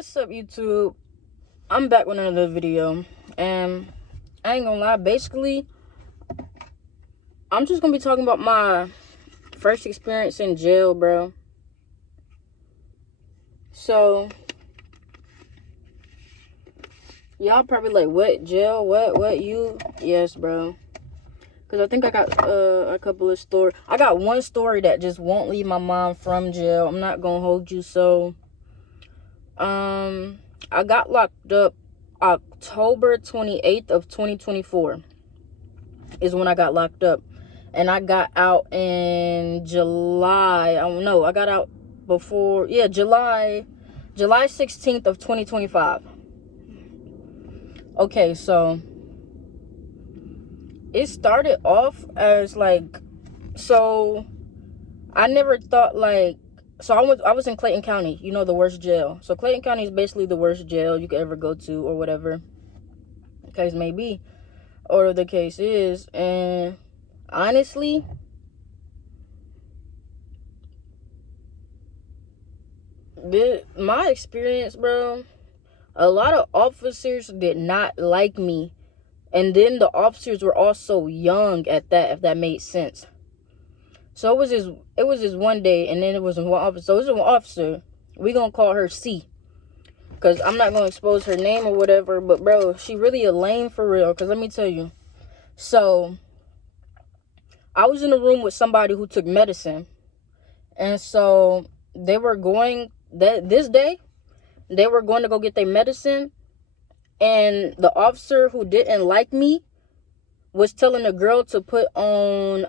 What's up, YouTube? I'm back with another video, and I ain't gonna lie, basically I'm just gonna be talking about my first experience in jail, bro. So y'all probably like, what, jail, what you? Yes, bro, because I think I got a couple of stories. I got one story that just won't leave my mind from jail. I'm not gonna hold you. So I got locked up October 28th of 2024 is when I got locked up. And I got out in July. I don't know. I got out before, July 16th of 2025. Okay, so it started off as like, so I never thought like, so I was in Clayton County, you know, the worst jail. So Clayton County is basically the worst jail you could ever go to, or whatever the case may be, or the case is. And honestly, my experience, bro, a lot of officers did not like me. And then the officers were also young at that, if that made sense. So it was this one day, and then it was one officer. So it was one officer. We gonna call her C, because I'm not gonna expose her name or whatever. But bro, she really a lame for real. Because let me tell you. So I was in a room with somebody who took medicine, and so they were going this day. They were going to go get their medicine, and the officer who didn't like me was telling the girl to put on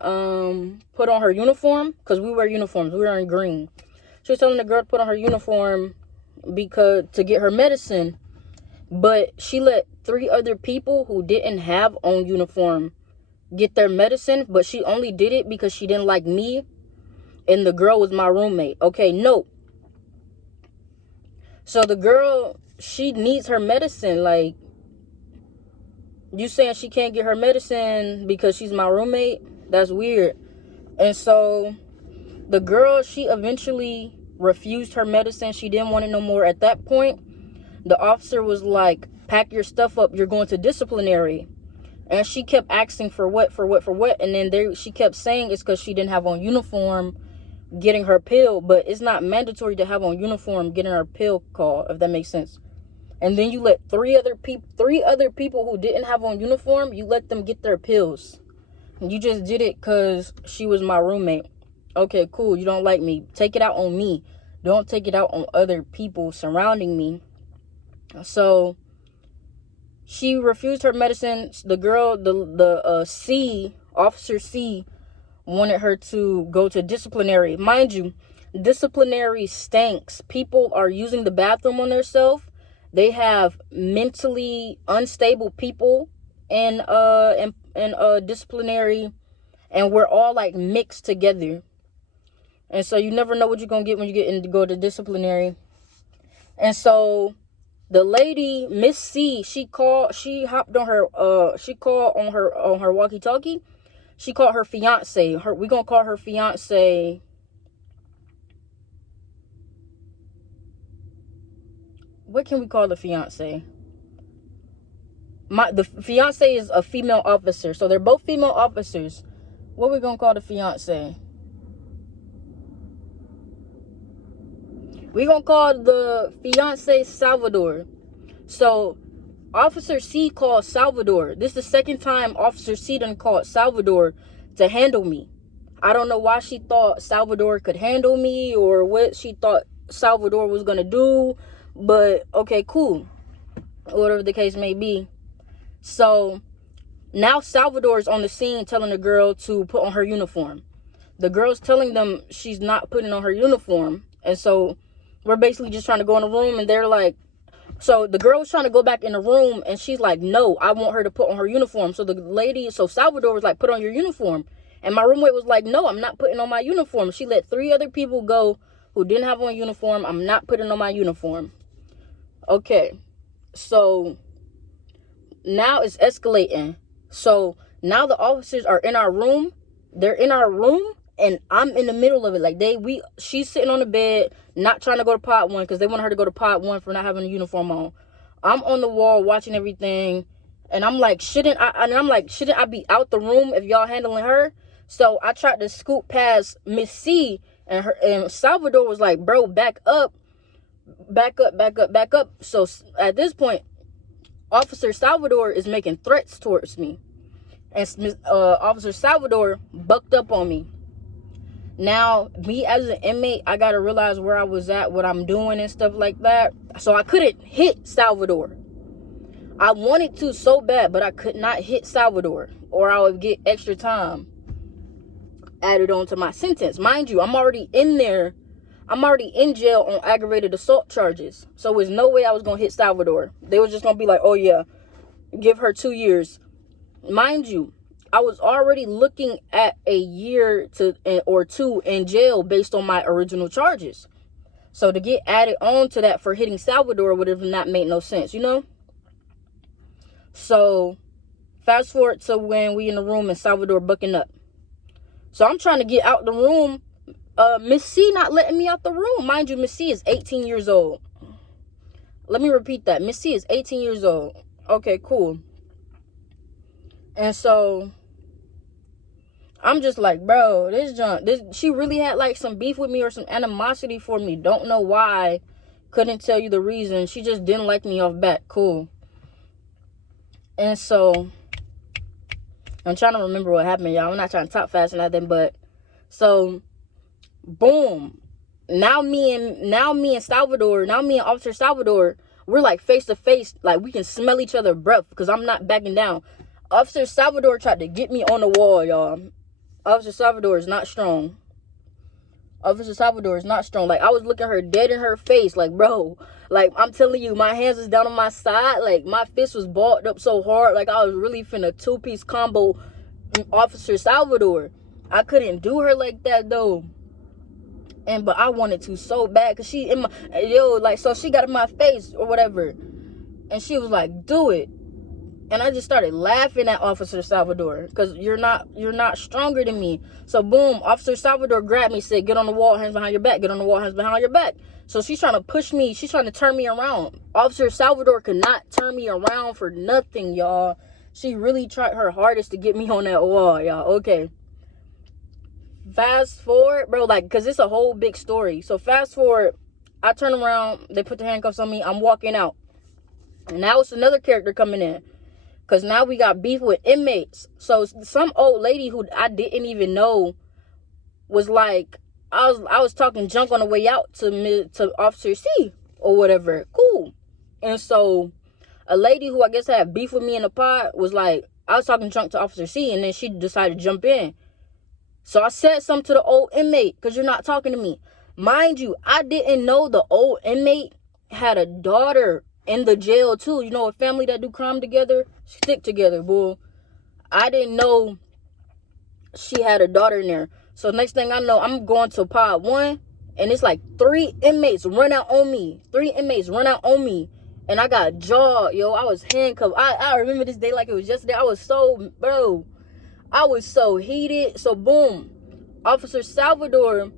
her uniform, because we wear uniforms. We were in green. She was telling the girl to put on her uniform because to get her medicine, but she let 3 other people who didn't have on uniform get their medicine, but she only did it because she didn't like me, and the girl was my roommate. Okay, no. So the girl, she needs her medicine. Like, you saying she can't get her medicine because she's my roommate? That's weird. And so the girl, she eventually refused her medicine. She didn't want it no more. At that point, the officer was like, pack your stuff up, you're going to disciplinary. And she kept asking for what. And then she kept saying it's because she didn't have on uniform getting her pill. But it's not mandatory to have on uniform getting her pill call, if that makes sense. And then you let 3 other people who didn't have on uniform, you let them get their pills. You just did it because she was my roommate. Okay, cool. You don't like me. Take it out on me. Don't take it out on other people surrounding me. So she refused her medicine. The girl, Officer C, wanted her to go to disciplinary. Mind you, disciplinary stinks. People are using the bathroom on themselves. They have mentally unstable people in disciplinary, and we're all like mixed together. And so you never know what you're gonna get when you go to disciplinary. And so the lady, Miss C, she called on her walkie-talkie. She called her fiance. We gonna call her fiance. What can we call the fiance? The fiance is a female officer, so they're both female officers. What we gonna call the fiance? We gonna call the fiance Salvador. So Officer C called Salvador. This is the second time Officer C done called Salvador to handle me. I don't know why she thought Salvador could handle me, or what she thought Salvador was gonna do. But okay, cool. Whatever the case may be. So now Salvador's on the scene telling the girl to put on her uniform. The girl's telling them she's not putting on her uniform. And so we're basically just trying to go in the room, and they're like, so the girl was trying to go back in the room, and she's like, no, I want her to put on her uniform. So Salvador was like, put on your uniform. And my roommate was like, no, I'm not putting on my uniform. She let 3 other people go who didn't have on uniform. I'm not putting on my uniform. Okay, so now it's escalating. So now the officers are in our room. They're in our room, and I'm in the middle of it. Like she's sitting on the bed, not trying to go to pod 1 because they want her to go to pod 1 for not having a uniform on. I'm on the wall watching everything, and I'm like, shouldn't I be out the room if y'all handling her? So I tried to scoot past Miss C, and Salvador was like, bro, back up. So at this point, Officer Salvador is making threats towards me, and Officer Salvador bucked up on me. Now, me as an inmate, I gotta realize where I was at, what I'm doing and stuff like that. So I couldn't hit Salvador. I wanted to so bad, but I could not hit Salvador, or I would get extra time added on to my sentence. Mind you, I'm already in there. I'm already in jail on aggravated assault charges. So there's no way I was gonna hit Salvador. They was just gonna be like, oh yeah, give her 2 years. Mind you, I was already looking at a year or 2 in jail based on my original charges. So to get added on to that for hitting Salvador would have not made no sense, you know? So fast forward to when we in the room and Salvador bucking up. So I'm trying to get out the room. Miss C not letting me out the room. Mind you, Miss C is 18 years old. Let me repeat that. Miss C is 18 years old. Okay, cool. And so I'm just like, bro, she really had like some beef with me or some animosity for me. Don't know why. Couldn't tell you the reason. She just didn't like me off bat. Cool. And so I'm trying to remember what happened, y'all. I'm not trying to talk fast or nothing, but so boom. Now me and Officer Salvador, we're like face to face, like we can smell each other's breath because I'm not backing down. Officer Salvador tried to get me on the wall, y'all. Officer Salvador is not strong. Officer Salvador is not strong. Like, I was looking her dead in her face. Like, bro, like, I'm telling you, my hands was down on my side. Like, my fist was balled up so hard. Like, I was really finna 2-piece combo Officer Salvador. I couldn't do her like that, though. But I wanted to so bad. Because she so she got in my face or whatever. And she was like, do it. And I just started laughing at Officer Salvador because you're not stronger than me. So boom, Officer Salvador grabbed me, said, get on the wall, hands behind your back. Get on the wall, hands behind your back. So she's trying to push me. She's trying to turn me around. Officer Salvador could not turn me around for nothing, y'all. She really tried her hardest to get me on that wall, y'all. Okay. Fast forward, bro, like, because it's a whole big story. So fast forward, I turn around. They put the handcuffs on me. I'm walking out. And now it's another character coming in. Because now we got beef with inmates. So some old lady who I didn't even know was like, I was talking junk on the way out to Officer C or whatever. Cool. And so a lady who I guess had beef with me in the pod was like, I was talking junk to Officer C, and then she decided to jump in. So I said something to the old inmate because you're not talking to me. Mind you, I didn't know the old inmate had a daughter in the jail too. You know, a family that do crime together stick together, boo. I didn't know she had a daughter in there. So next thing I know, I'm going to pod 1, and it's like 3 inmates run out on me. 3 inmates run out on me, and I got jawed, yo. I was handcuffed. I remember this day like it was yesterday. I was so heated. So boom, Officer Salvador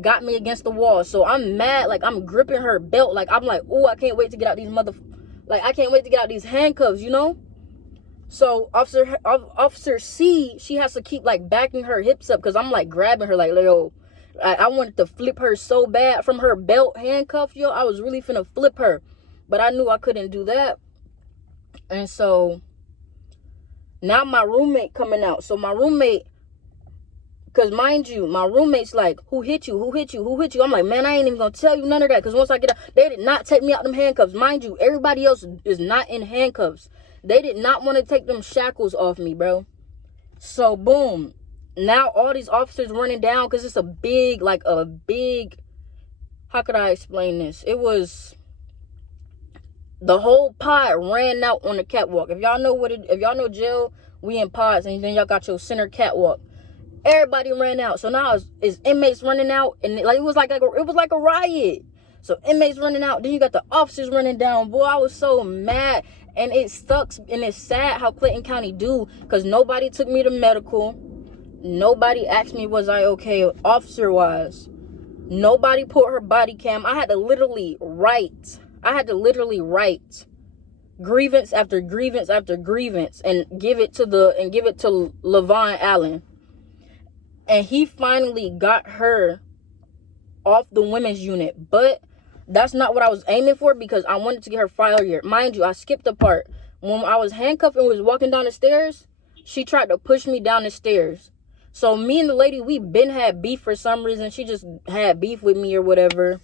got me against the wall. So I'm mad, like I'm gripping her belt, like I'm like, oh, I can't wait to get out I can't wait to get out these handcuffs, you know. So Officer C, she has to keep like backing her hips up because I'm like grabbing her, like, yo, I wanted to flip her so bad from her belt handcuff, yo. I was really finna flip her, but I knew I couldn't do that. And so now my roommate coming out. So my roommate, because mind you, my roommate's like, who hit you? Who hit you? Who hit you? I'm like, man, I ain't even gonna tell you none of that. Because once I get out, they did not take me out them handcuffs. Mind you, everybody else is not in handcuffs. They did not want to take them shackles off me, bro. So boom, now all these officers running down because it's a big, how could I explain this? It was, the whole pod ran out on the catwalk. If y'all know jail, we in pods, and then y'all got your center catwalk. Everybody ran out. So now it's inmates running out, and it was like a riot. So inmates running out, then you got the officers running down. Boy, I was so mad. And it sucks, and it's sad how Clayton County do, because nobody took me to medical. Nobody asked me was I okay officer-wise. Nobody put her body cam. I had to literally write grievance after grievance after grievance and give it to Levon Allen. And he finally got her off the women's unit. But that's not what I was aiming for, because I wanted to get her fired. Mind you, I skipped the part. When I was handcuffed and was walking down the stairs, she tried to push me down the stairs. So me and the lady, we been had beef for some reason. She just had beef with me or whatever.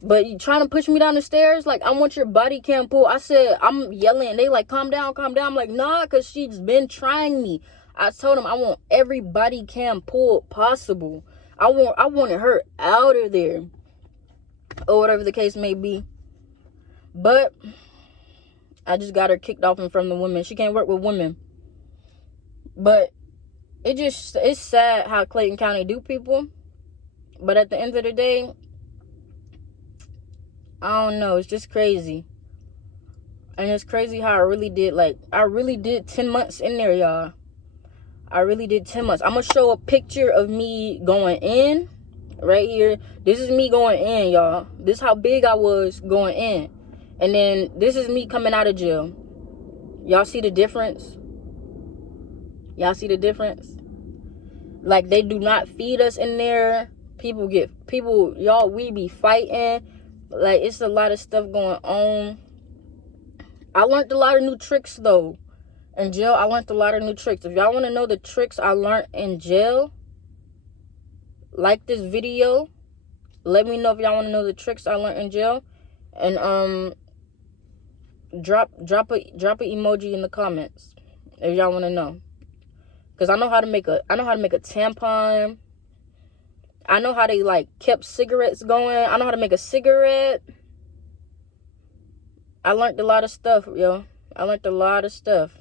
But you trying to push me down the stairs? Like, I want your body cam pull. I said, I'm yelling. And they like, calm down, calm down. I'm like, nah, because she's been trying me. I told them I want every body cam pull possible. I wanted her out of there. Or whatever the case may be. But I just got her kicked off in front of the women. She can't work with women. But it's sad how Clayton County do people. But at the end of the day, I don't know. It's just crazy. And it's crazy how I really did 10 months in there, y'all. I really did 10 months. I'm going to show a picture of me going in right here. This is me going in, y'all. This is how big I was going in. And then this is me coming out of jail. Y'all see the difference? Y'all see the difference? Like, they do not feed us in there. Y'all, we be fighting. Like, it's a lot of stuff going on. I learned a lot of new tricks, though. In jail, I learned a lot of new tricks. If y'all want to know the tricks I learned in jail, like this video. Let me know if y'all want to know the tricks I learned in jail. And, drop a emoji in the comments if y'all want to know. Because I know how to make a tampon. I know how they, like, kept cigarettes going. I know how to make a cigarette. I learned a lot of stuff, yo. I learned a lot of stuff.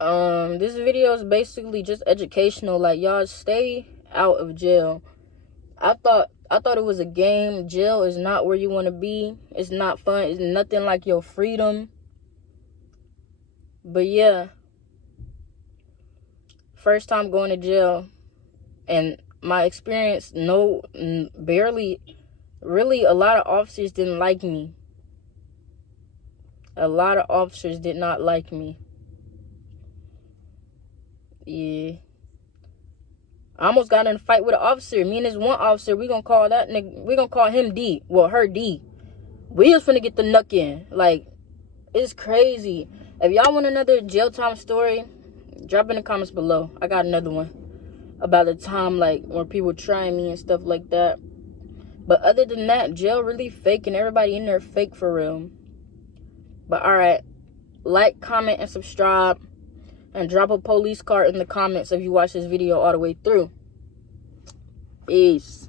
This video is basically just educational. Like, y'all stay out of jail. I thought it was a game. Jail is not where you want to be. It's not fun. It's nothing like your freedom. But yeah. First time going to jail. And my experience, barely, really, a lot of officers didn't like me. A lot of officers did not like me. Yeah. I almost got in a fight with an officer. Me and this one officer, we gonna call him D. Well, her D. We was finna get the knuck in. Like, it's crazy. If y'all want another jail time story, drop in the comments below. I got another one about the time, like, when people trying me and stuff like that. But other than that, jail really fake, and everybody in there fake for real. But alright, like, comment, and subscribe. And drop a police card in the comments if you watch this video all the way through. Peace.